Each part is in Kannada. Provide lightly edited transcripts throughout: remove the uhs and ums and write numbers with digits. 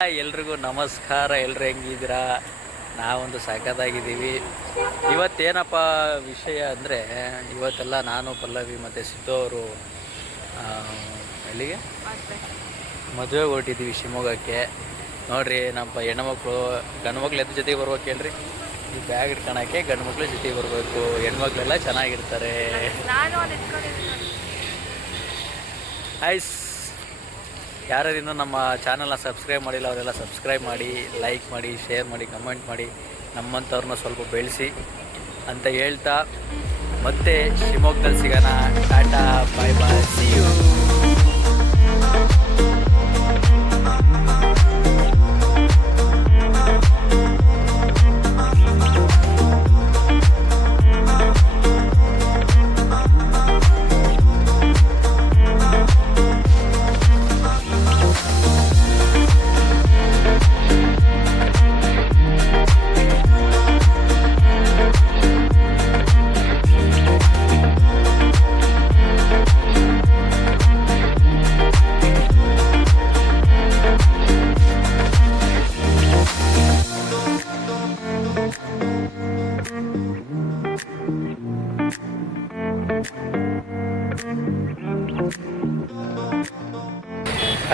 ಎಲ್ರಿಗೂ ನಮಸ್ಕಾರ. ಎಲ್ಲರೂ ಹೆಂಗಿದ್ದೀರಾ? ನಾವೊಂದು ಸಖತ್ತಾಗಿದ್ದೀವಿ. ಇವತ್ತೇನಪ್ಪ ವಿಷಯ ಅಂದರೆ, ಇವತ್ತೆಲ್ಲ ನಾನು ಪಲ್ಲವಿ ಮತ್ತು ಸಿದ್ದು ಅವರು ಎಲ್ಲಿಗೆ ಮದುವೆಗೆ ಹೊರಟಿದ್ದೀವಿ, ಶಿವಮೊಗ್ಗಕ್ಕೆ. ನೋಡಿರಿ, ನಮ್ಮ ಹೆಣ್ಮಕ್ಳು ಗಂಡು ಮಕ್ಳು ಎದ್ದು ಜೊತೆಗೆ ಬರ್ಬೇಕು. ಹೇಳ್ರಿ, ಈ ಬ್ಯಾಗ್ ಇಟ್ಕೊಳಕ್ಕೆ ಗಂಡು ಮಕ್ಳು ಜೊತೆಗೆ ಬರಬೇಕು, ಹೆಣ್ಮಕ್ಳೆಲ್ಲ ಚೆನ್ನಾಗಿರ್ತಾರೆ. ಐಸ್ ಯಾರ್ಯಾರು ನಮ್ಮ ಚಾನಲ್ನ ಸಬ್ಸ್ಕ್ರೈಬ್ ಮಾಡಿಲ್ಲ ಅವರೆಲ್ಲ ಸಬ್ಸ್ಕ್ರೈಬ್ ಮಾಡಿ, ಲೈಕ್ ಮಾಡಿ, ಶೇರ್ ಮಾಡಿ, ಕಮೆಂಟ್ ಮಾಡಿ, ನಮ್ಮಂಥವ್ರನ್ನ ಸ್ವಲ್ಪ ಬೆಳೆಸಿ ಅಂತ ಹೇಳ್ತಾ ಮತ್ತೆ ಶಿವಮೊಗ್ಗದಲ್ಲಿ ಸಿಗೋಣ. ಟಾಟಾ, ಬಾಯ್ ಬಾಯ್, ಸಿ ಯು.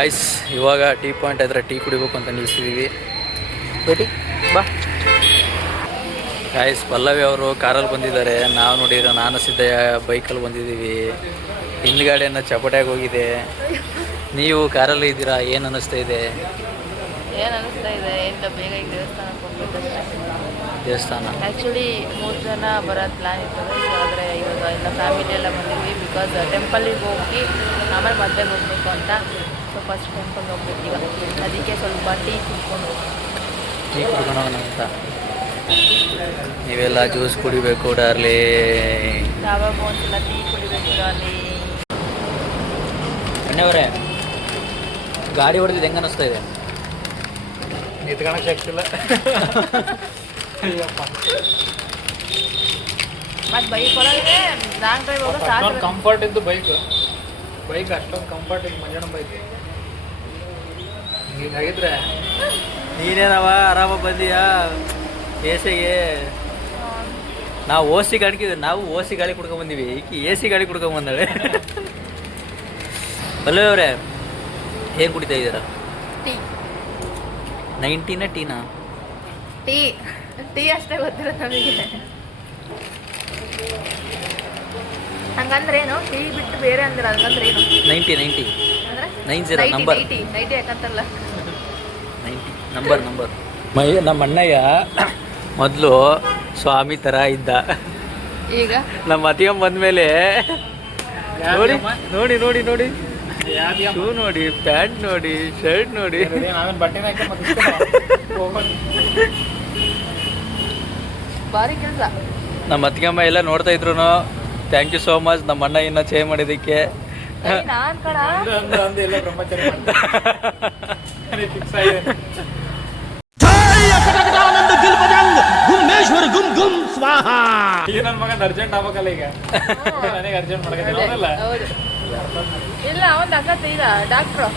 ಐಸ್ ಇವಾಗ ಟೀ ಪಾಯಿಂಟ್ ಹತ್ರ ಟೀ ಕುಡಿಬೇಕು ಅಂತ ನಿಲ್ಲಿಸಿದ್ದೀವಿ. ಬೇಟಿ ಬಾ. ಐಸ್ ಪಲ್ಲವಿ ಅವರು ಕಾರಲ್ಲಿ ಬಂದಿದ್ದಾರೆ, ನಾವು ನೋಡಿದ್ರೆ ನಾನು ಸಿದ್ದಯ್ಯ ಬೈಕಲ್ಲಿ ಬಂದಿದ್ದೀವಿ. ಹಿಂದ್ಗಾಡಿಯನ್ನು ಚಪಟಾಗಿ ಹೋಗಿದೆ. ನೀವು ಕಾರಲ್ಲಿ ಇದ್ದೀರಾ, ಏನು ಅನ್ನಿಸ್ತಾ ಇದೆ? ಎಂತ ಬೇಗ ಈಗ ದೇವಸ್ಥಾನಕ್ಕೆ ಹೋಗ್ಬೇಕಷ್ಟೇ. ದೇವಸ್ಥಾನ ಆ್ಯಕ್ಚುಲಿ 3 ಜನ ಬರೋದು ಪ್ಲ್ಯಾನ್ ಇರ್ತದೆ, ಆದರೆ ಇವಾಗ ಎಲ್ಲ ಫ್ಯಾಮಿಲಿ ಎಲ್ಲ ಬಂದಿದ್ವಿ. ಬಿಕಾಸ್ ಟೆಂಪಲ್ಲಿಗೆ ಹೋಗಿ ಆಮೇಲೆ ಮದುವೆಗೆ ಹೋಗ್ಬೇಕು ಅಂತ. ಸೊ ಫಸ್ಟ್ ಟೆಂಪಲ್ಗೆ ಹೋಗ್ಬೇಕು ಈಗ, ಅದಕ್ಕೆ ಸ್ವಲ್ಪ ಟೀ ಕುಡ್ಕೊಂಡು ಟೀ ಕುಡ್ಕೊಳೋಣ ಅಂತ. ನೀವೆಲ್ಲ ಜ್ಯೂಸ್ ಕುಡಿಬೇಕು ಡಾರ್ಲಿ. ಯಾವಾಗ ಒಂದ್ಸಲ ಟೀ ಕುಡಿಬೇಕು ಡಾರ್ಲಿ. ಅಣ್ಣವರೇ, ಗಾಡಿ ಹೊಡೆದಿದ್ದು ಹೆಂಗೆ ಅನ್ನಿಸ್ತಾ ಇದೆ? ನಿಂತ್ಕೊಳಕ್ಕೆ ಆಗ್ತಿಲ್ಲ. ಮತ್ತು ಬೈಕ್ ಒಳಗೆ ಲಾಂಗ್ ಡ್ರೈವ್ ಹೋಗೋ ಸಾಕು. ಕಂಫರ್ಟ್ ಇದ್ದು ಬೈಕ್ ಅಷ್ಟೊಂದು ಕಂಫರ್ಟ್ ಈಗ ಮಂಜಣ್ಣ ಬೈಕ್ ಹಿಂಗಾಗಿದ್ರೆ ನೀನೇನವ ಆರಾಮಾಗಿ ಬಂದೀಯಾ ಎಸಿಗೆ? ನಾವು ಓಸಿ ಗಾಳಿ ಕುಡ್ಕೊಂಬಂದೀವಿ, ಈಕಿ ಎ ಸಿ ಗಾಡಿ ಕುಡ್ಕೊಂಬಂದಾಳೆ. ಪಲ್ಲವಿ ಅವರೇ, ಏನು ಕುಡಿತಾ ಇದ್ದೀರಾ? ಟೀ. 90 ಟೀನಾ? ಟೀ ಅಷ್ಟೇ ಗೊತ್ತಿರುತ್ತೆ ನಮಗೆ. ಹಂಗಂದ್ರೆ ಏನು? ಟೀ ಬಿಟ್ಟು ಬೇರೆ ಅಂದ್ರೆ ಹಂಗಂದ್ರೆ ಏನು? 90 ಅಂದ್ರೆ 90 ನಂಬರ್. 90 ಯಾಕಂತಾರಲ್ಲ, 90 ನಂಬರ್. ನಮ್ಮ ಅಣ್ಣಯ್ಯ ಮೊದಲು ಸ್ವಾಮಿ ಥರ ಇದ್ದ. ಈಗ ನಮ್ಮ ಅತಿಯಮ್ಮ ಬಂದಮೇಲೆ ನೋಡಿ ನೋಡಿ ನೋಡಿ ನೋಡಿ ಶೂ ನೋಡಿ, ಪ್ಯಾಂಟ್ ನೋಡಿ, ಶರ್ಟ್ ನೋಡಿ. ನಾವೇನು ಬಟ್ಟೆನ ಭಾರಿ ಕೆಲಸ. ನಮ್ಮ ಅತ್ತಿಗೆಮ್ಮ ಎಲ್ಲ ನೋಡ್ತಾ ಇದ್ರು. ಥ್ಯಾಂಕ್ ಯು ಸೋ ಮಚ್ ನಮ್ಮ ಅಣ್ಣ ಇನ್ನೂ ಚೇಂಜ್ ಮಾಡಿದ್ದಕ್ಕೆ. ನಾನ್ ಕಣ ಎಲ್ಲ ಬ್ರಹ್ಮಚಾರಿ ಫಿಕ್ಸ್ ಆಗಿದೆ. ಈಗ ನನ್ನ ಮಗ ಅರ್ಜೆಂಟ್ ಆಗ್ಬೇಕಲ್ಲ, ಈಗ ನನಗೆ ಅರ್ಜೆಂಟ್ ಮಾಡ್ಕೊತಿಲ್ಲ. ಹೌದು. ಇಲ್ಲ, ಅವನ್ ಅಕ್ಕ ಇಲ್ಲ ಡಾಕ್ಟ್ರು.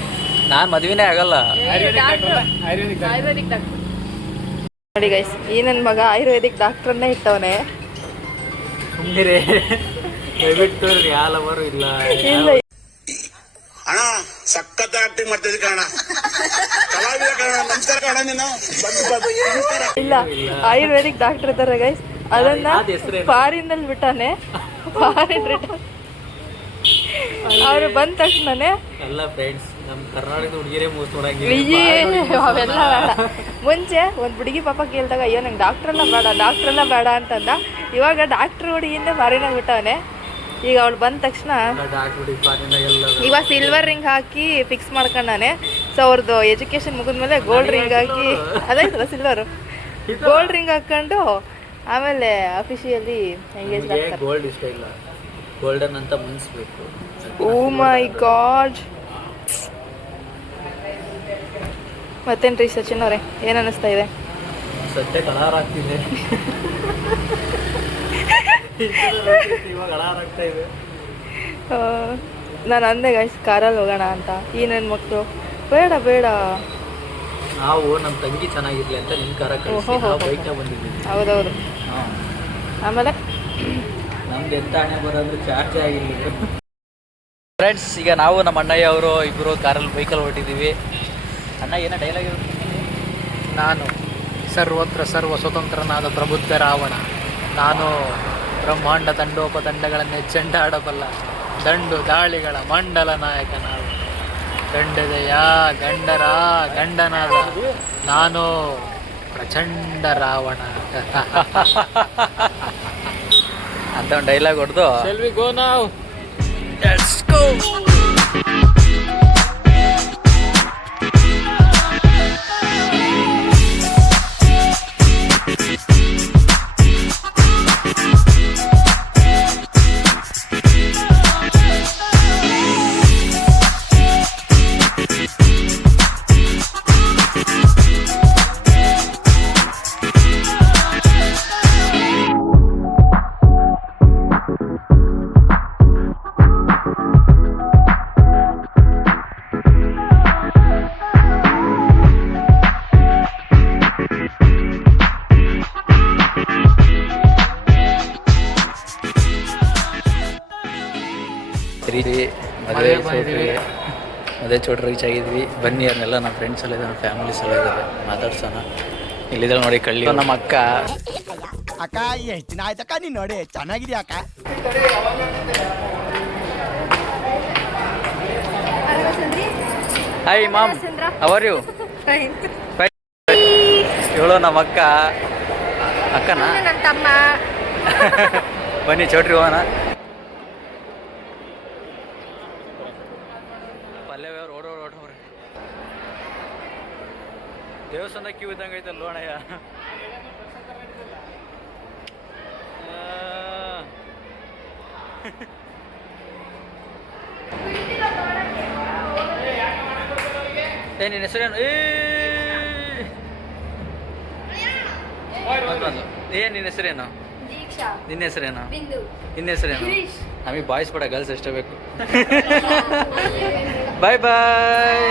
ನಾನು ಮದುವೆನೇ ಆಗಲ್ಲ. ಆಯುರ್ವೇದಿಕ್ ಡಾಕ್ಟರ್ ನೋಡಿ ಗೈಸ್, ಈ ನನ್ನ ಮಗ ಆಯುರ್ವೇದಿಕ್ ಡಾಕ್ಟ್ರನ್ನೇ ಇಟ್ಟವನೆ. ಸುಮ್ಮನೆ ದಯವಿಟ್ಟು ಯಾಲವರು ಇಲ್ಲ. ಅಣ್ಣ ಸಖತ್ ಆಕ್ಟಿಂಗ್ ಮಾಡ್ತಿದ್ದೆ ಕಣ, ಕಲಾವಿದ ಕಣ, ನಮಸ್ಕಾರ ಕಣ ನೀನು. ಇಲ್ಲ, ಆಯುರ್ವೇದಿಕ್ ಡಾಕ್ಟರ್ ಇದ್ದಾರೆ ಗೈಸ್, ಅದನ್ನ ಫಾರಿನ್ ಅಲ್ಲಿ ಬಿಟ್ಟಾನೆ. ಫಾರಿನ್ ರಿಟರ್ನ್ ಅವ್ರು ಬಂದ ತಕ್ಷಣನೇ ಎಲ್ಲ ಫ್ರೆಂಡ್ಸ್ ನಮ್ಮ ಕರ್ನಾಟಕದ ಹುಡುಗಿರೇ ಮೂಸ್ ನೋಡಂಗಿಲ್ಲ. ಅವೆಲ್ಲ ಬೇಡ. ಮುಂಚೆ ಒಂದು ಹುಡುಗಿ ಪಾಪ ಕೇಳಿದಾಗ ಅಯ್ಯೋ ನಂಗೆ ಡಾಕ್ಟ್ರೆಲ್ಲ ಬೇಡ ಅಂತಂದ. ಇವಾಗ ಡಾಕ್ಟ್ರ್ ಹುಡುಗಿಯಿಂದ ಫಾರಿನಾಗ ಬಿಟ್ಟವನೆ. ಈಗ ಅವಳು ಬಂದ ತಕ್ಷಣ ಇವಾಗ ಸಿಲ್ವರ್ ರಿಂಗ್ ಹಾಕಿ ಫಿಕ್ಸ್ ಮಾಡ್ಕೊಂಡಾನೆ. ಸೊ ಅವ್ರದ್ದು ಎಜುಕೇಶನ್ ಮುಗಿದ್ಮೇಲೆ ಗೋಲ್ಡ್ ರಿಂಗ್ ಹಾಕಿ, ಅದಾಯ್ತಲ್ಲ ಸಿಲ್ವರು, ಗೋಲ್ಡ್ ರಿಂಗ್ ಹಾಕೊಂಡು ಆಮೇಲೆ ಅಫಿಷಿಯಲಿ ಎಂಗೇಜ್ ಆಗ್ತಾರೆ. ಗೋಲ್ಡ್ ಇಷ್ಟ ಇಲ್ಲ, ಗೋಲ್ಡನ್ ಅಂತ ಮುನ್ಸ್ಬೇಕು. ಓ ಮೈ ಗಾಡ್. ಮತ್ತೇನ್ರಿ ಸಚಿನ್ ಅವರೇ, ಏನು ಅನ್ನಿಸ್ತಾ ಇದೆ? ಸದ್ಯ ಕಲರ್ ಆಗ್ತಿದೆ. ಇವಾಗ ಕಲರ್ ಆಗ್ತಾ ಇದೆ. ನಾನು ಅಂದೆ ಗೈಸ್ ಕಾರಲ್ಲಿ ಹೋಗೋಣ ಅಂತ. ಈ ನನ್ನ ಮಕ್ಕಳು ಬೇಡ ಬೇಡ ನಾವು ನಮ್ಮ ತಂಗಿ ಚೆನ್ನಾಗಿರ್ಲಿ ಅಂತ ನಿಮ್ಮ ಕಾರ ಕಳಿಸಿ ನಾವು ಬೈಕ್ನ ಬಂದಿದ್ದೀವಿ. ಹೌದೌದು. ಹಾಂ, ಆಮೇಲೆ ನಮ್ದು ಎಂತ ಹಣೆ ಬರೋದು ಚಾರ್ಜ್ ಆಗಿಲ್ಲ. ಫ್ರೆಂಡ್ಸ್, ಈಗ ನಾವು ನಮ್ಮ ಅಣ್ಣಯ್ಯ ಅವರು ಇಬ್ಬರು ಕಾರಲ್ಲಿ ಬೈಕಲ್ಲಿ ಹೊರಟಿದ್ದೀವಿ. ಅಣ್ಣ ಏನೋ ಡೈಲಾಗ್ ಇರುತ್ತೆ. ನಾನು ಸರ್ವತ್ರ ಸರ್ವ ಸ್ವತಂತ್ರನಾದ ಪ್ರಬುದ್ಧ ರಾವಣ. ನಾನು ಬ್ರಹ್ಮಾಂಡ ತಂಡೋಪತಂಡಗಳನ್ನೇ ಚೆಂಡಾಡಬಲ್ಲ ದಂಡು ದಾಳಿಗಳ ಮಂಡಲ ನಾಯಕ. ನಾವು ಗಂಡದೆಯ ಗಂಡರ ಗಂಡನಾದ ನಾನು ಪ್ರಚಂಡ ರಾವಣ ಅಂತ ಒಂದು ಡೈಲಾಗ್ ಹೊಡೆದು Shall we go now? Let's go. ಅದೇ ಚೋಟ್ ರೀಚ್ ಆಗಿದ್ವಿ. ಬನ್ನಿ, ಅವ್ರನ್ನೆಲ್ಲ ನಮ್ಮ ಫ್ರೆಂಡ್ಸ್ ಎಲ್ಲ ಇದ್ದಾರೆ, ನಮ್ಮ ಫ್ಯಾಮಿಲೀಸ್ ಎಲ್ಲ ಇದ್ದಾರೆ, ಮಾತಾಡ್ಸೋಣ. ಇಲ್ಲಿದ್ದಾರೆ ನೋಡಿ ಕಳ್ಳಿ ನಮ್ಮ ಅಕ್ಕ. ಅಕ್ಕ ಎಷ್ಟು ದಿನ ಆಯ್ತಕ್ಕ ನೀನು ನೋಡಿ ಚೆನ್ನಾಗಿದ್ಯಾ ಅಕ್ಕ? Hi mom, how are you? ಇವಳು ನಮ್ಮ ಅಕ್ಕ. ಅಕ್ಕನಾ? ನನ್ನ ತಮ್ಮ. ಬನ್ನಿ ಚೌಟ್ರಿ ಹೋಗೋಣ. ಪಲ್ಯವ್ರು ಓಡೋಡ್ರಿ. ದೇವಸ್ಥಾನ ಕ್ಯೂ ಇದ್ದಂಗೆ ಐತಲ್ಲ ಅಣ್ಣಯ್ಯ. ನಿನ್ನ ಹೆಸರೇನು? ಏನ್ ನಿನ್ನ ಹೆಸರೇನು? ನಿನ್ನ ಹೆಸರೇನು? ನಿನ್ನ ಹೆಸರೇನು? ನಮಗೆ ಬಾಯ್ಸ್ ಬೇಡ, ಗರ್ಲ್ಸ್ ಅಷ್ಟೇ ಬೇಕು. ಬಾಯ್ ಬಾಯ್.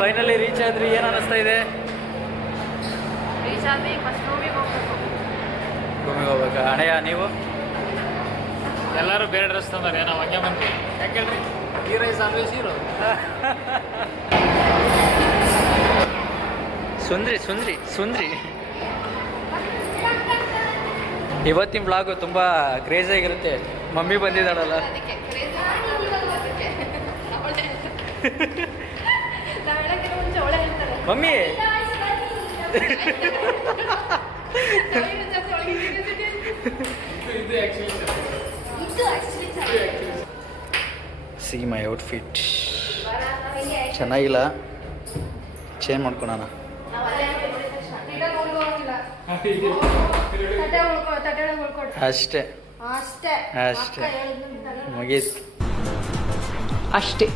ಫೈನಲಿ ರೀಚ್ ಆದ್ರಿ. ಏನು ಅನ್ನಿಸ್ತಾ ಇದೆ? ಭೂಮಿಗೆ ಹೋಗ್ಬೇಕಾ? ಅಣ್ಣಯ್ಯ ನೀವು? ಎಲ್ಲರೂ ಬೇರೆ ಡ್ರೆಸ್ ತಂದಾರೆ, ನಾವು ಹಂಗೆ ಬಂದ್ವಿ. ಯಾಕೆ ಹೇಳ್ರಿ, ಹೀರೋ ಇಸ್ ಆಲ್ವೇಸ್ ಹೀರೋ. ಸುಂದ್ರಿ ಸುಂದ್ರಿ ಸುಂದ್ರಿ. ಇವತ್ತಿನ ಬ್ಲಾಗು ತುಂಬ ಕ್ರೇಜಿಯಾಗಿರುತ್ತೆ. ಮಮ್ಮಿ ಬಂದಿದ್ದಾಳಲ್ಲ. ಮಮ್ಮಿ ಸಿ ಮೈ ಔಟ್ಫಿಟ್ ಚೆನ್ನಾಗಿಲ್ಲ, ಚೇಂಜ್ ಮಾಡ್ಕೊಳೋಣ. ಅಷ್ಟೇ ಅಷ್ಟೇ ಮುಗೀತು ಅಷ್ಟೇ.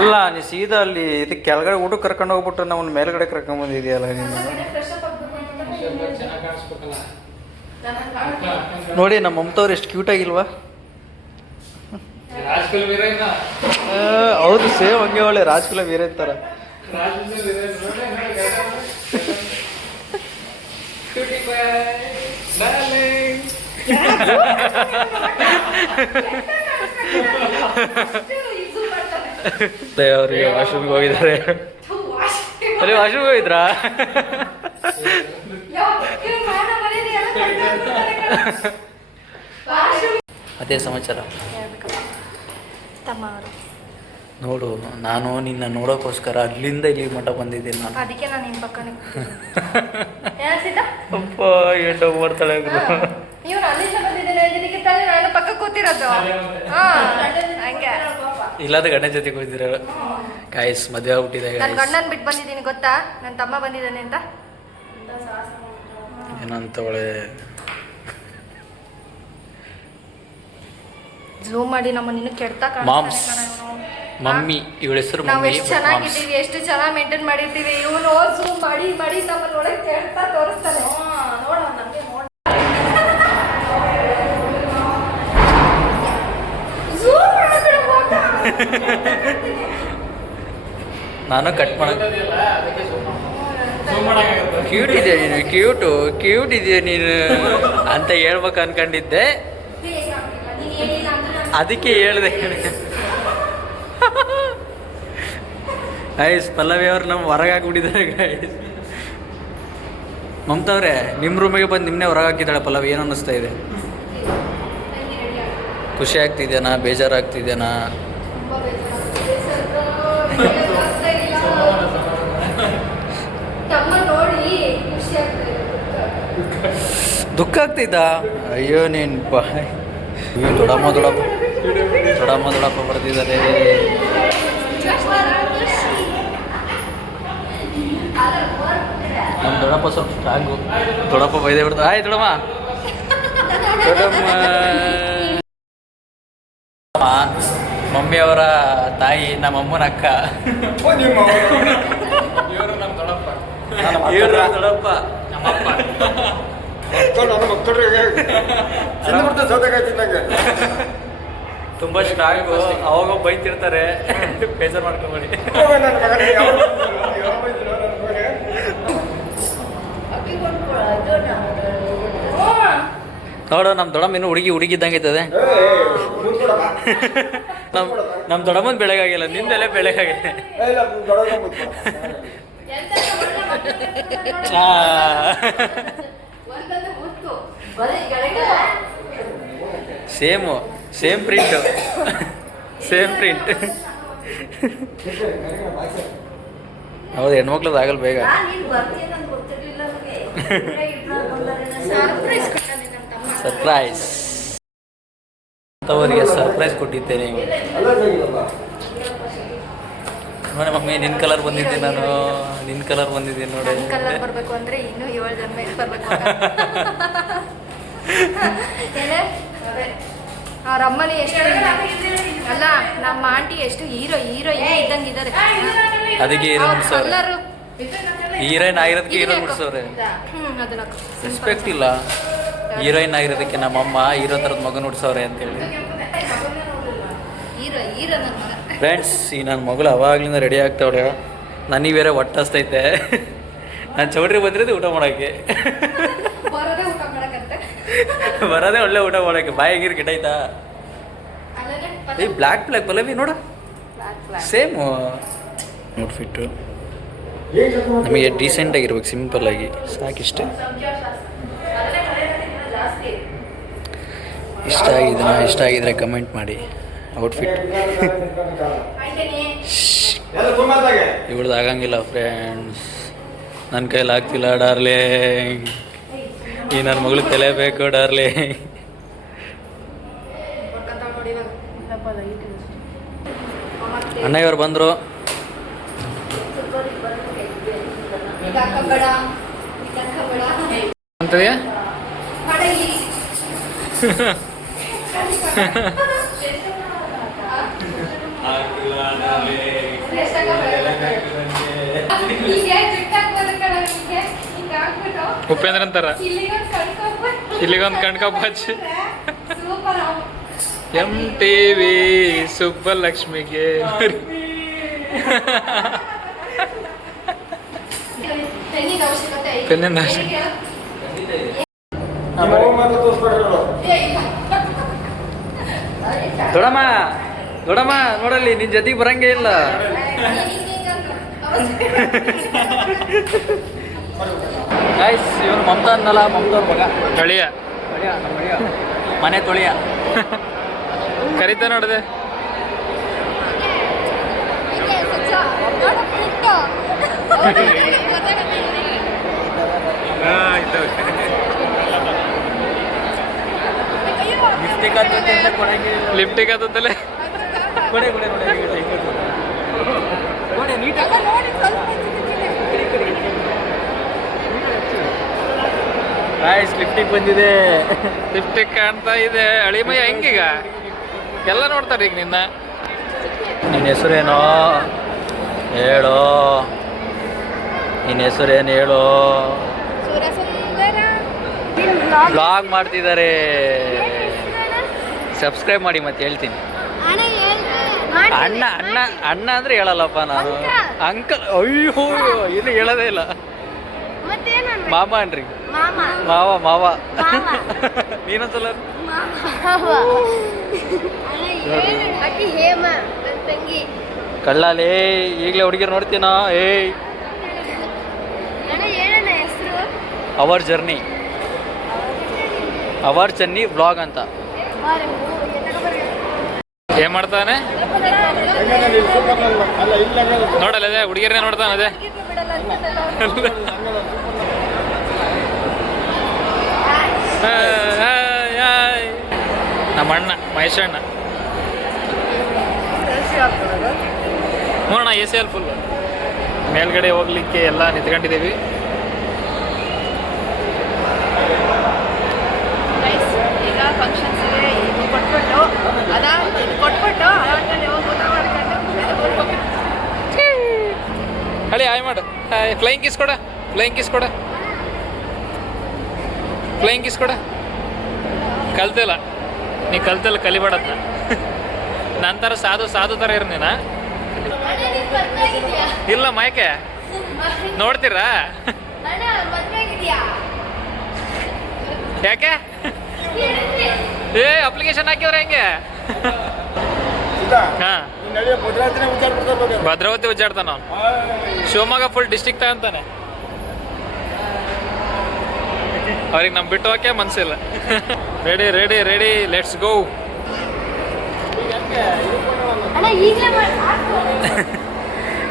ಅಲ್ಲ, ನೀ ಸೀದಾ ಅಲ್ಲಿ ಇದಕ್ಕೆ ಕೆಳಗಡೆ ಊಟಕ್ಕೆ ಕರ್ಕೊಂಡು ಹೋಗ್ಬಿಟ್ಟು ನಾವು ಮೇಲ್ಗಡೆ ಕರ್ಕೊಂಡ್ ಬಂದಿದೆಯಲ್ಲ ನೀನು. ನೋಡಿ ನಮ್ಮ ಮಮತವ್ರು ಎಷ್ಟು ಕ್ಯೂಟ್ ಆಗಿಲ್ವಾ? ಹೌದು, ಸೇಮ್ ಹಂಗೆ ಒಳ್ಳೆ ರಾಜ್ಕುಲ ವೀರೇನ್ ಥರ. ಅವ್ರಿಗೆ ವಾಶ್ರೂಮ್ಗೆ ಹೋಗಿದ್ದಾರೆ. ಅಲ್ಲಿ ವಾಶ್ರೂಮ್ಗೆ ಹೋಗಿದ್ರಾ? ಅದೇ ಸಮಾಚಾರ. ನೋಡು, ನಾನು ನಿನ್ನ ನೋಡೋಕ್ಕೋಸ್ಕರ ಅಲ್ಲಿಂದ ಇಲ್ಲಿ ಮಠ ಬಂದಿದ್ದೀನಿ ನಾನು. ಅದಕ್ಕೆ ನಾನು ನಿಮ್ಮ ಪಕ್ಕನೇ ಅಪ್ಪ ಎಂಟ ಮಾಡ್ತಾಳೆ. ನೀವು ಅಲ್ಲಿಂದ ಬಂದಿದ್ದೇನೆ, ಇದಕ್ಕೆ ತಾನೇ ನಾನು ಪಕ್ಕ ಕೂತಿರೋದು. ಹಂಗೆ ಇಲ್ಲಾದ ಗಂಡನ ಜೊತೆ ಕೂತಿದ್ದೀರ. ಕಾಯಿಸ್ ಮದುವೆ ಆಗ್ಬಿಟ್ಟಿದೆ. ನನ್ನ ಗಂಡನ ಬಿಟ್ಟು ಬಂದಿದ್ದೀನಿ ಗೊತ್ತಾ? ನನ್ನ ತಮ್ಮ ಬಂದಿದ್ದಾನೆ ಅಂತ. ಏನಂತವಳೆ ಝೂಮ್ ಮಾಡಿ ನಮ್ಮ ನಿನ್ನ ಕೆಡ್ತಾ ಮಾಮ್ಸ್ ಮಮ್ಮಿ. ಇವಳ ಹೆಸರು ನಾವು ಮಮ್ಮಿ. ಎಷ್ಟು ಚೆನ್ನಾಗಿದ್ದೀವಿ, ಎಷ್ಟು ಚೆನ್ನಾಗಿ ಮೇಂಟೈನ್ ಮಾಡಿರ್ತೀವಿ. ಇವನು ಝೂಮ್ ಮಾಡಿ ಮಾಡಿ ನಮ್ಮನ್ನ ಒಳಗೆ ಕೆಡ್ತಾ ತೋರಿಸ್ತಾನೆ. ನೋಡ ನಮಗೆ ನಾನು ಕಟ್ ಮಾಡೋದು ಕ್ಯೂಟ್ ಇದೆಯಾ ನೀನು ಕ್ಯೂಟ್ ಇದೆಯಾ ನೀನು ಅಂತ ಹೇಳ್ಬೇಕು ಅನ್ಕೊಂಡಿದ್ದೆ, ಅದಕ್ಕೆ ಹೇಳಿದೆ. ಗೈಸ್ ಪಲ್ಲವಿ ಅವ್ರು ನಮ್ಮ ಹೊರಗೆ ಹಾಕ್ಬಿಟ್ಟಿದ್ದಾರೆ ಗೈಸ್. ಮಮತಾ ಅವರೇ ನಿಮ್ಮ ರೂಮಿಗೆ ಬಂದು ನಿಮ್ಮನ್ನೇ ಹೊರಗೆ ಹಾಕಿದ್ದಾಳೆ ಪಲ್ಲವಿ, ಏನು ಅನ್ನಿಸ್ತಾ ಇದೆ? ಖುಷಿ ಆಗ್ತಿದ್ಯಾನಾ ಬೇಜಾರಾಗ್ತಿದ್ಯಾನಾ? ದುಃಖ ಆಗ್ತಿದ್ದ? ಅಯ್ಯೋ ನೀನು ದೊಡ್ಡಮ್ಮ ಬರ್ತಿದ್ದಾರೆ. ನಮ್ಮ ದೊಡ್ಡಪ್ಪ ಸ್ವಲ್ಪ ಸ್ಟ್ರಾಂಗು. ದೊಡ್ಡಪ್ಪ ಬೈದೇ ಬಿಡ್ತು. ಆಯ್ ದೊಡ್ಡಮ್ಮ ಮಮ್ಮಿಯವರ ತಾಯಿ, ನಮ್ಮ ಅಮ್ಮನ ಅಕ್ಕ. ಇವರು ನಮ್ಮ ದೊಡ್ಡಪ್ಪ. ಇವರು ದೊಡ್ಡಪ್ಪ. ತುಂಬ ಸ್ಟ್ರಾಂಗು. ಅವಾಗ ಬೈತಿರ್ತಾರೆ, ಬೇಜಾರು ಮಾಡ್ಕೊಬೇಡಿ. ನೋಡು ನಮ್ಮ ದೊಡ್ಡಮ್ಮ ಇನ್ನೂ ಹುಡುಗಿ ಇದ್ದಂಗೆ ಐತದೆ. ನಮ್ಮ ದೊಡ್ಡಮ್ಮನ ಬೆಳಗಾಗಿಲ್ಲ, ನಿಂದೆಲ್ಲ ಬೆಳಗಾಗಿದೆ. Same print. ಹೌದು, ಹೆಣ್ಮಕ್ಳದ್ದು ಆಗಲ್ಲ ಬೇಗ. ಸರ್ಪ್ರೈಸ್ ಅವರಿಗೆ ಸರ್ಪ್ರೈಸ್ ಕೊಟ್ಟಿದ್ದೇನೆ. ನೋಡಿ ಮಮ್ಮಿ, ನಿನ್ನ ಕಲರ್ ಬಂದಿದ್ದೆ ನಾನು. ನಿನ್ನ ಕಲರ್ ಬಂದಿದ್ದೀನಿ ನೋಡಿ. ಕಲರ್ ಬರಬೇಕು ಅಂದರೆ ಇನ್ನೂ 7 ಜನ್ಮ ಬರಬೇಕು. ಅವ್ರ ಅಮ್ಮನೇ ಎಷ್ಟು ಅಲ್ಲ, ನಮ್ಮ ಆಂಟಿ ಎಷ್ಟು ಹೀರೋ ಇದ್ದಂಗೆ ಇದ್ದಾರೆ. ಅದಕ್ಕೆ ಹೀರೋಯಿನ್ ಆಗಿರೋದಕ್ಕೆ ಹೀರೋ ಮುಡ್ಸವ್ರೆ. ರೆಸ್ಪೆಕ್ಟ್ ಇಲ್ಲ. ಹೀರೋಯಿನ್ ಆಗಿರೋದಕ್ಕೆ ನಮ್ಮಮ್ಮ ಹೀರೋ ಥರದ ಮಗನ ಹುಡ್ಸವ್ರೆ ಅಂತೇಳಿ. ಫ್ರೆಂಡ್ಸ್, ಈ ನನ್ನ ಮಗಳು ಅವಾಗ್ಲಿಂದ ರೆಡಿ ಆಗ್ತಾವಳೆ. ನನಗೆ ಬೇರೆ ಹೊಟ್ಟೆ ಹಸ್ತೈತೆ. ನಾನು ಚೌಟ್ರಿ ಬಂದಿರೋದು ಊಟ ಮಾಡೋಕ್ಕೆ. ಬರೋದೇ ಒಳ್ಳೆ ಊಟ ಮಾಡೋಕ್ಕೆ. ಬಾಯಿಗಿರ್ ಗಿಡಾಯ್ತಾ? ಈ ಬ್ಲ್ಯಾಕ್ ಪಲ್ಲವಿ ನೋಡು, ಸೇಮು ಔಟ್ಫಿಟ್ಟು. ನಮಗೆ ಡೀಸೆಂಟಾಗಿರ್ಬೇಕು, ಸಿಂಪಲ್ಲಾಗಿ ಸಾಕಿಷ್ಟೇ. ಇಷ್ಟ ಆಗಿದ್ರೆ ಕಮೆಂಟ್ ಮಾಡಿ. ಔಟ್ಫಿಟ್ ಇವಳ್ದು ಆಗಂಗಿಲ್ಲ ಫ್ರೆಂಡ್ಸ್, ನನ್ನ ಕೈಲಿ ಆಗ್ತಿಲ್ಲ ಡಾರ್ಲಿಂಗ್. ಈ ನನ್ನ ಮಗಳು ತಲೆ ಬೇಕು ಡಾರ್ಲಿಂಗ್. ಅಣ್ಣ ಇವ್ರು ಬಂದರು. ಅಂತದ್ಯಾ ಉಪೇಂದ್ರ ಅಂತಾರ. ಇಲ್ಲಿಗೊಂದು ಕಣ್ಕಪ್ಪ ಹಚ್ಚಿ MTV ಸುಬ್ಬಲಕ್ಷ್ಮಿಗೆ. ಪೆನ್ನಿಂದ ದೊಡಮ್ಮ ನೋಡಲ್ಲಿ, ನಿನ್ನ ಜೊತೆಗೆ ಬರಂಗೇ ಇಲ್ಲ. ಗೈಸ್, ಇವನು ಮಮತಾ ಅನ್ನಲ್ಲ, ಮಮತಾ ಅವ್ರ ಮಗ. ತೊಳಿಯ ಮನೆ ತೊಳಿಯ ಕರಿತಾ ನೋಡಿದೆ. ಲಿಫ್ಟಿಗೆ ಆತತ್ತಲೆ ಲಿಫ್ಟಿಗೆ ಬಂದಿದೆ. ಲಿಫ್ಟಿಗೆ ಕಾಣ್ತಾ ಇದೆ. ಅಳಿಮಯ್ಯ ಹೆಂಗೀಗ ಎಲ್ಲ ನೋಡ್ತಾರೆ ಈಗ ನಿನ್ನ. ನಿನ್ನ ಹೆಸರೇನೋ ಹೇಳೋ, ನಿನ್ನ ಹೆಸರೇನು ಹೇಳೋ. ಬ್ಲಾಗ್ ಮಾಡ್ತಿದ್ದಾರೆ. ಸಬ್ಸ್ಕ್ರೈಬ್ ಮಾಡಿ ಮತ್ತೆ ಹೇಳ್ತೀನಿ. ಅಣ್ಣ ಅಣ್ಣ ಅಣ್ಣ ಅಂದ್ರೆ ಹೇಳಲ್ಲಪ್ಪ ನಾನು. ಅಂಕಲ್ ಅಯ್ಯೋ ಇಲ್ಲಿ ಹೇಳೋದೇ ಇಲ್ಲ. ಮಾಮ ಅನ್ರಿ. ಮಾವ ಮಾವ ನೀನೊಂದ್ಸಲ ಕಳ್ಳಾಲೇ ಈಗಲೇ ಹುಡುಗಿರ್ ನೋಡ್ತೀನೋ. ಏಯ್ ಅವರ್ ಜರ್ನಿ ವ್ಲಾಗ್ ಅಂತ. ಏನ್ ಮಾಡ್ತಾನೆ ನೋಡಲ್ಲ, ಅದೇ ಹುಡುಗಿರೇ ನೋಡ್ತಾನೆ. ಅದೇ ನಮ್ಮ ಅಣ್ಣ ಮಹೇಶ್ ಅಣ್ಣ. ನೋಡೋಣ ಎ ಸಿ ಅಲ್ಲಿ ಫುಲ್ ಮೇಲ್ಗಡೆ ಹೋಗ್ಲಿಕ್ಕೆ ಎಲ್ಲ ನಿಂತ್ಕೊಂಡಿದ್ದೀವಿ. ಈಗ ಫಂಕ್ಷನ್ಸ್ಗೆ ಕೊಟ್ಬಿಟ್ಟು ಹಳಿ ಹಾಯ್ ಮಾಡು. ಫ್ಲೈಯಿಂಗ್ ಕಿಸ್ ಕೊಡ, ಕಲ್ತಿಲ್ಲ ನೀ ಕಲ್ತಿಲ್ಲ, ಕಲಿಬೇಡದ್ನ. ನಂತರ ಸಾಧು ಥರ ಇರು ನೀನ. ಇಲ್ಲ ಮೈಕೆ ನೋಡ್ತೀರಾ? ಯಾಕೆ ಅಪ್ಲಿಕೇಶನ್ ಹಾಕಿವ್ರೆ ಹೆಂಗೆ? ಹಾಂ ಭದ್ರಾವತಿ ಉಜ್ಜಾಡ್ತಾನ ಅವ್ನು. ಶಿವಮೊಗ್ಗ ಫುಲ್ ಡಿಸ್ಟಿಕ್ ತಗೊಂತಾನೆ. ಅವ್ರಿಗೆ ನಮ್ ಬಿಟ್ಟು ಹೋಗಕ್ಕೆ ಮನ್ಸಿಲ್ಲ. Ready let's go.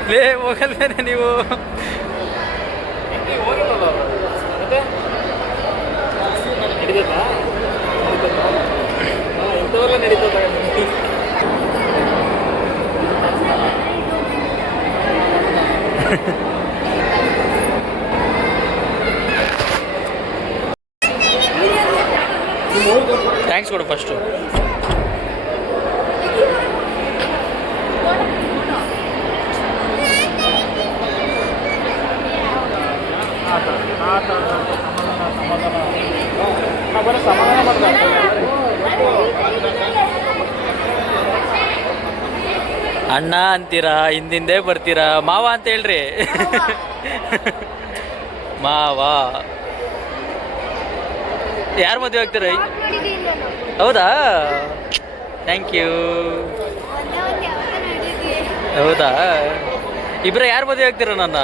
ಲೇ ಹೋಗಲ್ವೇನೆ ನೀವು? ಥ್ಯಾಂಕ್ಸ್ ಕೊಡು ಫಸ್ಟು. ಅಣ್ಣ ಅಂತೀರಾ, ಹಿಂದಿಂದೇ ಬರ್ತೀರಾ. ಮಾವ ಅಂತ ಹೇಳ್ರಿ. ಮಾವ ಯಾರು ಮದುವೆ ಆಗ್ತೀರ? ಹೌದಾ? Thank you. ಹೌದಾ? ಇಬ್ಬರ ಯಾರು ಮದುವೆ ಆಗ್ತೀರ ನನ್ನ?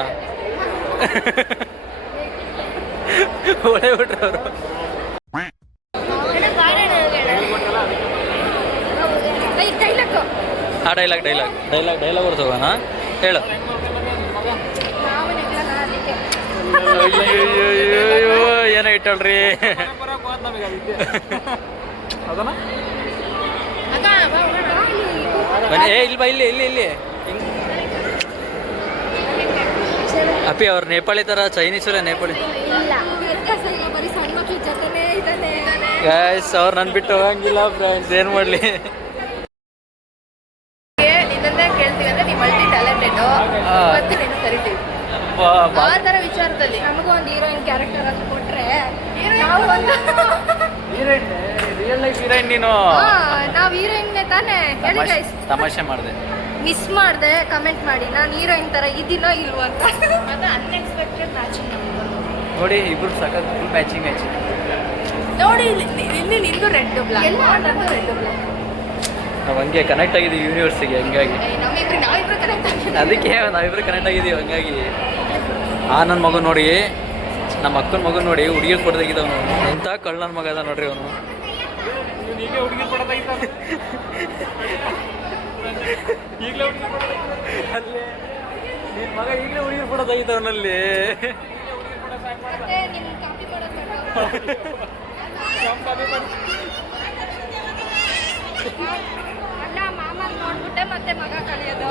ಒಳ್ಳೆ ಬಿಟ್ರೆ ಅವರು. ಹಾಂ ಡೈಲಾಗ್ ಬರ್ಸೋಣ. ಹೇಳು. ಏನೋ ಇಟ್ಟಳ್ರಿ. ಇಲ್ಲಿ ಅಪ್ಪಿ ಅವ್ರು ನೇಪಾಳಿ ಥರ ಚೈನೀಸಲ್ಲ ನೇಪಾಳಿ. ಗೈಸ್ ಅವ್ರು ನನ್ನ ಬಿಟ್ಟು ಹೋಗಂಗಿಲ್ಲ ಫ್ರೆಂಡ್ಸ್, ಏನು ಮಾಡಲಿ? ನಿನ್ನನ್ನೇ ಕೇಳ್ತೀವಿ ಅಂದ್ರೆ ನೀವು ಮಲ್ಟಿ ಟ್ಯಾಲೆಂಟೆಡ್ ಮತ್ತೆ ನೀನು ಕರಿತೀವಿ ಆ ಥರ ವಿಚಾರದಲ್ಲಿ. ನಮಗೂ ಒಂದು ಹೀರೋಯಿನ್ ಕ್ಯಾರೆಕ್ಟರ್ ಅಂತ ಕೊಟ್ರೆ ನಾವು ಒಂದು ರಿಯಲ್ ಲೈಫ್ ಹೀರೋಯಿನ್. ನೀನು ನಾವು ಹೀರೋಯಿನ್ ತಾನೇ? ಹೇಳಿ ಗೈಸ್. ತಮಾಷೆ ಮಾಡಿದೆ, ಮಿಸ್ ಮಾಡಿದೆ. ಕಮೆಂಟ್ ಮಾಡಿ ನಾನು ಹೀರೋಯಿನ್ ಥರ ಇದೀನೋ ಇಲ್ವೋ ಅಂತ. ಅದು ಅನ್ಎಕ್ಸ್ಪೆಕ್ಟೆಡ್ ಮ್ಯಾಚಿಂಗ್ ನೋಡಿ. ಇಬ್ರು ಸಖತ್ ಫುಲ್ ಮ್ಯಾಚಿಂಗ್ ನೋಡಿ. ಇಲ್ಲಿ ನಿಂದು ರೆಡ್ ಬ್ಲಾಕ್, ಎಲ್ಲ ನಂದು ರೆಡ್ ಬ್ಲಾಕ್. ನಾವು ಹಂಗೆ ಕನೆಕ್ಟ್ ಆಗಿದ್ದೀವಿ ಯೂನಿವರ್ಸಿಗೆ. ಹಂಗಾಗಿ ನಾವಿಬ್ರು ಕನೆಕ್ಟ್ ಆಗಿದ್ದೀವಿ. ಅದಕ್ಕೆ ನಾವಿಬ್ರು ಕನೆಕ್ಟ್ ಆಗಿದ್ದೀವಿ. ಹಂಗಾಗಿ ನನ್ನ ಮಗು ನೋಡಿ, ನಮ್ಮ ಅಕ್ಕನ ಮಗು ನೋಡಿ, ಹುಡುಗಿರ್ ಕೊಡ್ದಾಗಿದ್ದವನು. ಎಂಥ ಕಳ್ಳನ ಮಗ ಅದ ನೋಡ್ರಿ ಅವನು. ಅಲ್ಲೇ ನಿನ್ನ ಮಗ ಈಗಲೇ ಹುಡುಗಿರ್ ಕೊಡೋದಾಗಿದ್ದವನಲ್ಲಿ.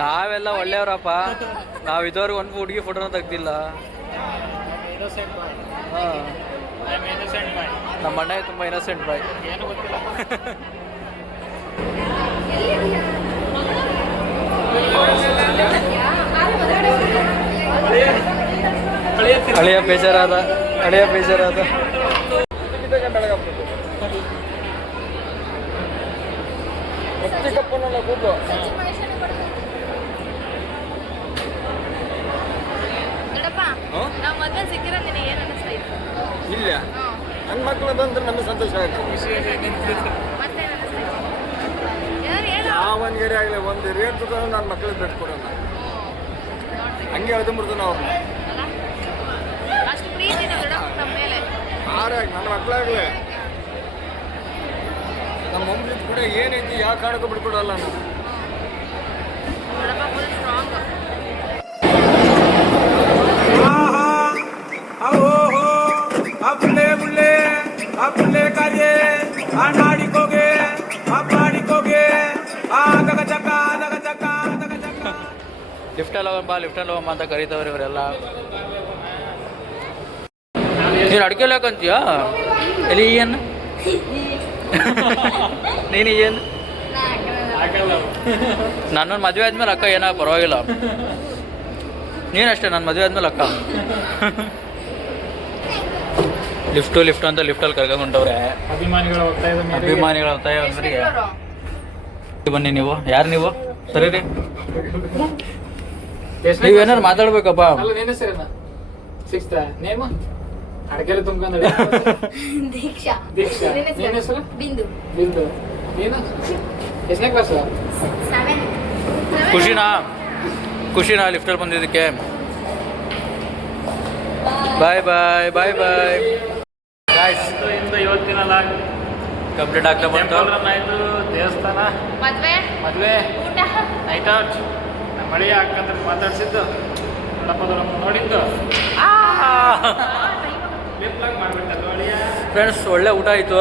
ನಾವೆಲ್ಲ ಒಳ್ಳೆಯವ್ರಪ್ಪ. ನಾವು ಇದುವರೆಗೂ ಒಂದು ಹುಡುಗಿ ಫೋಟೋನ ತೆಗ್ದಿಲ್ಲ. ನಮ್ಮ ಅಣ್ಣ ತುಂಬ ಇನ್ನೋಸೆಂಟ್ ಬಾಯ್. ಹಳೆಯ ಬೇಜಾರಾದ. ದೊಡ್ಡಪ್ಪ ನಾವು ಮದ್ವೆ ಸಿಕ್ಕಿರೋ ನಿನಗೆ ಏನು ಅನಿಸ್ತಾ ಇತ್ತು? ಇಲ್ಲ ನನ್ನ ಮಕ್ಕಳು ಬಂದ್ರೆ ನಮಗೆ ಸಂತೋಷ ಆಯ್ತು. ಮತ್ತೆ ಅನಿಸ್ತಾ ಇತ್ತು? ಯಾರು ಹೇಳು? ಯಾವ ಒಂದು ಗೆರೆ ಆಗಲಿ ಒಂದು ರೇಟ್ ತಗೊಂಡು ನನ್ನ ಮಕ್ಕಳಿಗೆ ಬಿಟ್ಟು ಕೊಡೋಣ. ಹಂಗೆ ಎಳ್ದು ಬಿಡ್ತಾನೆ ಅವ್ರನ್ನ. ಅಲ್ಲ? ಅಷ್ಟು ಪ್ರೀತಿ ಇದೆ ದೊಡ್ಡಪ್ಪ ನಮ್ಮ ಮೇಲೆ. ಆರಾಗಿ ನನ್ನ ಮಕ್ಕಳಾಗಲಿ ನಮ್ಮ ಮಮ್ಮಿ ಕೂಡ ಏನೈತಿ ಯಾವ ಕಾರಣಕ್ಕೂ ಬಿಟ್ಕೊಡಲ್ಲ ನಾನು. ದೊಡ್ಡಪ್ಪ ಫುಲ್ ಸ್ಟ್ರಾಂಗ್. ಲಿಫ್ಟಲ್ಲಿ ಹೋಗಮ್ಮ ಅಂತ ಕರೀತವ್ರೆ ಇವರೆಲ್ಲ. ನೀನು ಅಡ್ಕೆ ಹಾಕಂತೀಯ ಎಲ್ಲಿ ಏನು ನೀನು ಏನು ನನ್ನೊಂದು ಮದುವೆ ಆದ್ಮೇಲೆ ಅಕ್ಕ ಏನೋ ಪರವಾಗಿಲ್ಲ. ನೀನಷ್ಟೇ ನನ್ನ ಮದುವೆ ಆದ್ಮೇಲೆ ಅಕ್ಕ. ಲಿಫ್ಟು ಅಂತ ಲಿಫ್ಟಲ್ಲಿ ಕರ್ಕೊಂಡವ್ರೆ ಅಭಿಮಾನಿಗಳು ಹೋಗ್ತಾ ಇದ್ದಾರೆ. ಅಭಿಮಾನಿಗಳು ಹೋಗ್ತಾ ಇರೋರಿಗೆ. ಬನ್ನಿ ನೀವು ಯಾರು ನೀವು ಸರಿ ರೀ ನೀವೇನಾರು ಮಾತಾಡ್ಬೇಕಪ್ಪ. ಅಲ್ಲ ನಿನ್ನ ಹೆಸರೇನ? ಸಿಕ್ಸ್ತ್ ನೇಮ ಅಡಕೆಲ್ಲ ತುಂಬ್ಕೊಂಡ ದೀಕ್ಷಾ ದೀಕ್ಷಾ. ನಿನ್ನ ಹೆಸರು? ಬಿಂದು ಬಿಂದು. ನೀನು ಎಷ್ಟನೇ ಕ್ಲಾಸ್? 7 ಖುಷಿನಾ ಲಿಫ್ಟಲ್ಲಿ ಬಂದಿದ್ದಕ್ಕೆ? ಬಾಯ್ ಗಾಯ್ಸ್, ಇಂದ ಇವತ್ತಿನ ಕಂಪ್ಲೀಟ್ ಆಗ್ತಾ ಬಂತು. ಆಯ್ತು. ದೇವಸ್ಥಾನ, ಮದುವೆ, ಊಟ ನೈಟ್ ಔಟ್. ನಮ್ಮ ಮಳೆಯ ಅಕ್ಕಂದ್ರೆ ಮಾತಾಡ್ಸಿದ್ದು ದೊಡ್ಡಪ್ಪದವ್ರಮ್ಮ ನೋಡಿದ್ದು ಲಿಪ್ಲಾಗ್ ಮಾಡ್ಬಿಟ್ಟಲ್ಲ ಒಳ್ಳೆಯ ಫ್ರೆಂಡ್ಸ್, ಒಳ್ಳೆ ಊಟ ಆಯಿತು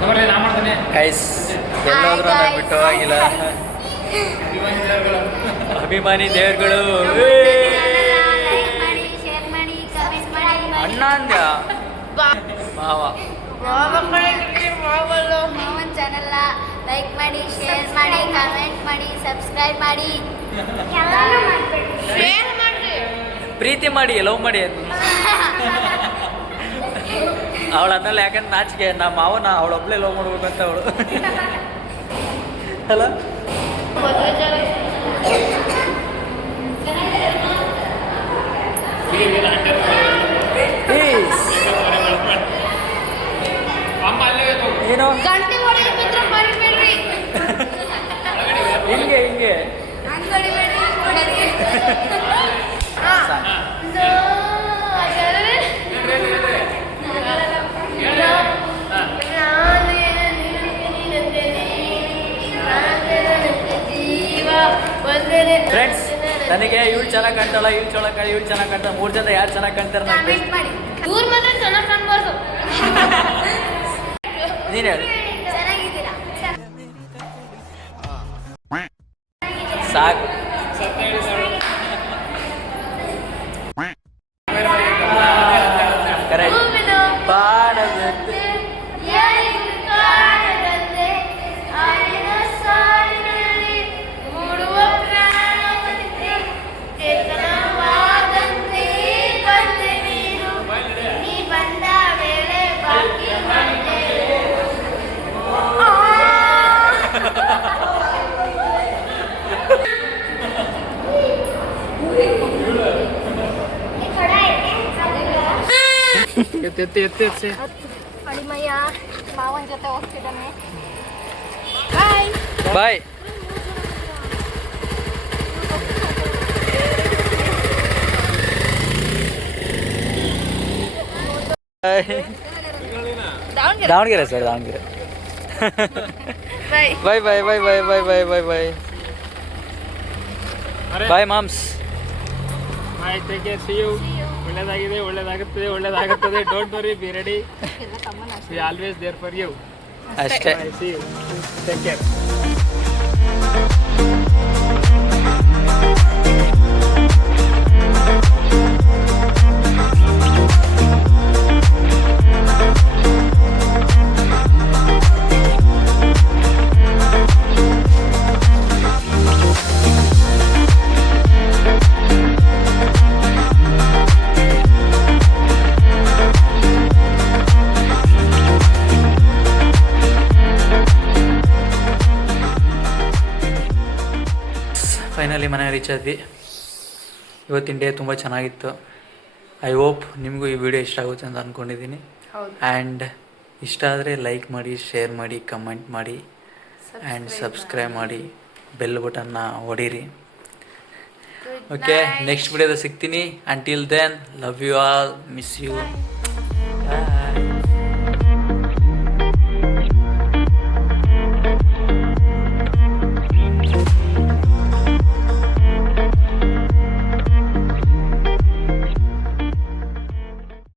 ನೋಡ್ರಿ. ನಾ ಮಾಡ್ತೇನೆ ಗೈಸ್. ಎಲ್ಲೋದ್ರು ಅಂದ್ರೆ ಬಿಟ್ಟು ಆಗಿಲ್ಲ. ಅಭಿಮಾನಿ ದೇವರುಗಳು ಲೈಕ್ ಮಾಡಿ, ಶೇರ್ ಮಾಡಿ, ಕಮೆಂಟ್ ಮಾಡಿ. ಅಣ್ಣ ಅಂದ್ಯ ಮಾವ. ಮಾವನ್ ಚಾನೆಲ್ ಲೈಕ್ ಮಾಡಿ, ಶೇರ್ ಮಾಡಿ, ಕಮೆಂಟ್ ಮಾಡಿ, ಸಬ್ಸ್ಕ್ರೈಬ್ ಮಾಡಿ. ಎಲ್ಲಾನು ಮಾಡ್ಬೇಡಿ. ಪ್ರೀತಿ ಮಾಡಿ, ಲವ್ ಮಾಡಿ. ಅವಳ ಅನ್ನಲ್ಲ, ಯಾಕಂದ್ರೆ ನಾಚಿಕೆ. ನಮ್ಮ ಮಾವನ ಅವಳೊಬ್ಳೆ ಲವ್ ಮಾಡ್ಬೇಕಂತ ಅವಳು ಅಲ್ಲ. ಏನು ಗಂಟೆ ಹೊಡೆದು ಬಿದ್ರೆ ಮರಿಬೇಡ್ರಿ. ಹಿಂಗೆ ಹಂಗ್ ಹೊಡಿಬೇಡ್ರಿ, ಹೊಡೆದ್ರಿ. ಫ್ರೆಂಡ್ಸ್, ನನಗೆ ಇವಳು ಚೆನ್ನಾಗಿ ಕಾಣ್ತಾಳ, ಇವಳು ಚೆನ್ನಾಗಿ ಕಾಣ್ತಾಳ. 3 ಜನ ಯಾರು ಚೆನ್ನಾಗಿ ಕಾಣ್ತಾರೆ ನನಗೆ ಕಮೆಂಟ್ ಮಾಡಿ. ಇವ್ರ ಮಾತ್ರ ಚೆನ್ನಾಗಿ ಕಾಣ್ಬಾರ್ದು. ನೀನು ಹೇಳು. ಚೆನ್ನಾಗಿದ್ದೀರಾ? ಸಾಕು. ಕರೆಕ್ಟ್. ಹೂವಿನ ಬಾಡದಂತೆ ಯಾರಿಗೂ ಕಾಣದಂತೆ ಆಡಿನ ಸಾಲಿನಲ್ಲಿ ಮೂಡುವ ಪ್ರಾಣವಂತೆ ಚೇತನವಾದಂತೆ ಬಂದೆ ನೀನು. ನೀ ಬಂದ ವೇಳೆ ಬಾಕಿ ಮಾಡಿದೆ. ಎತ್ತಿ ಅಳಿಮಯ್ಯ ಮಾವನ ಜೊತೆ ಹೋಗ್ತಿದ್ದಾನೆ. Bye. Davanagere sir, Davanagere. Bye bye moms. Take care, see you. ಒಳ್ಳೇದಾಗುತ್ತದೆ. Don't worry, be ready. We always there for you. ಅಷ್ಟೇ. See you. Take care. ಮನೆ ರೀಚ್ ಆದ್ವಿ. ಇವತ್ತಿನ ಡೇ ತುಂಬ ಚೆನ್ನಾಗಿತ್ತು. ಐ ಹೋಪ್ ನಿಮಗೂ ಈ ವಿಡಿಯೋ ಇಷ್ಟ ಆಗುತ್ತೆ ಅಂತ ಅಂದ್ಕೊಂಡಿದ್ದೀನಿ. ಹೌದು. ಆ್ಯಂಡ್ ಇಷ್ಟ ಆದರೆ ಲೈಕ್ ಮಾಡಿ, ಶೇರ್ ಮಾಡಿ, ಕಮೆಂಟ್ ಮಾಡಿ ಆ್ಯಂಡ್ ಸಬ್ಸ್ಕ್ರೈಬ್ ಮಾಡಿ, ಬೆಲ್ ಬಟನ್ನ ಹೊಡೀರಿ. ಓಕೆ, ನೆಕ್ಸ್ಟ್ ವಿಡಿಯೋದ ಸಿಗ್ತೀನಿ. Until then, love you all, miss you.